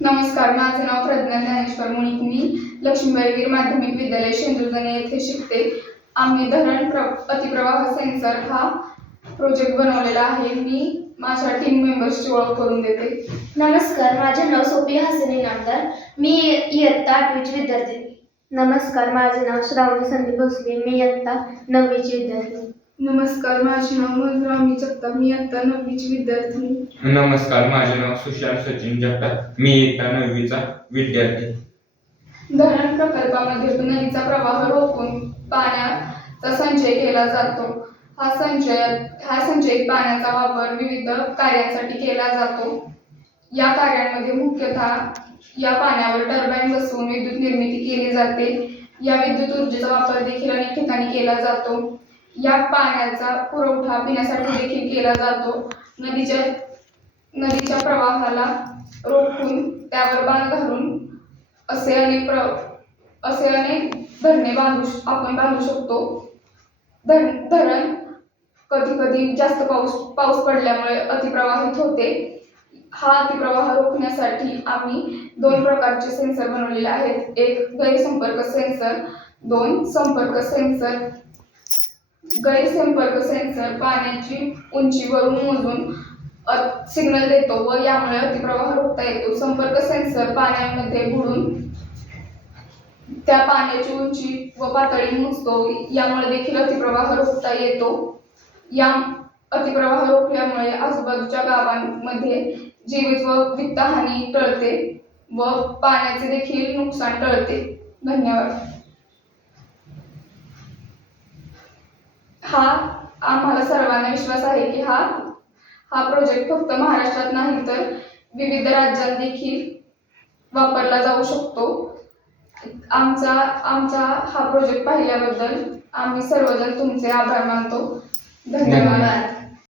नमस्कार, माझे नाव प्रज्ञा ज्ञानेश्वर मुळीक. मी लक्ष्मीबाई वीर माध्यमिक विद्यालय शेंदुर्जणे येथे शिकते. आम्ही अतिप्रवाह सेन्सर हा प्रोजेक्ट बनवलेला आहे. मी माझ्या टीम मेंबर्सची ओळख करून देते. नमस्कार, माझे नाव सोफिया हसन इनामदार. मी इयत्ता 8वीची विद्यार्थी. नमस्कार, माझे नाव श्रावणी संदीप भोसले. मी इयत्ता 9वीची विद्यार्थी. नमस्कार, माझे नाव मंजुरामी जगताप. मी इयत्ता 9वीची विद्यार्थी. नमस्कार, माझे नाव सुशांत सचिन जगताप. मी इयत्ता 9वीचा विद्यार्थी. धरण प्रकल्पामध्ये नदीचा प्रवाह रोखून पाण्याचा संचय केला जातो. हा संचयित पाण्याचा वापर विविध कार्यांसाठी केला जातो. या कार्यांमध्ये मुख्यतः या पाण्यावर टर्बाइन बसवून विद्युत निर्मिती केली जाते. या विद्युत ऊर्जेचा वापर देखील अनेक ठिकाणी केला जातो. या पाण्याचा पुरवठा पिण्यासाठी देखील केला जातो. नदीच्या प्रवाहाला रोखून त्यावर बांध घालून असे अनेक धरणे आपण बांधू शकतो. धरण कधी जास्त पाऊस पडल्यामुळे अतिप्रवाहित होते. हा अतिप्रवाह रोखण्यासाठी आम्ही 2 प्रकारचे सेन्सर बनवलेले आहेत. एक गैरसंपर्क सेन्सर, 2 संपर्क सेन्सर. गैरसंपर्क सेन्सर पाण्याची उंची वरून मोजून सिग्नल देतो व यामुळे अतिप्रवाह रोखता येतो. संपर्क सेन्सर पाण्यामध्ये बुडून त्या पाण्याची उंची व पातळी मोजतो. यामुळे देखील अतिप्रवाह रोखता येतो. या अतिप्रवाह रोखल्यामुळे आजूबाजूच्या गावांमध्ये जीवित व वित्तहानी टळते व पाण्याचे देखील नुकसान टळते. धन्यवाद. आम्हाला सर्वांना विश्वास आहे की हा प्रोजेक्ट फक्त महाराष्ट्रात नाही तर विविध राज्यात देखील वापरला जाऊ शकतो. आमचा हा प्रोजेक्ट पाहिल्याबद्दल आम्ही सर्वजण तुमचे आभार मानतो. धन्यवाद.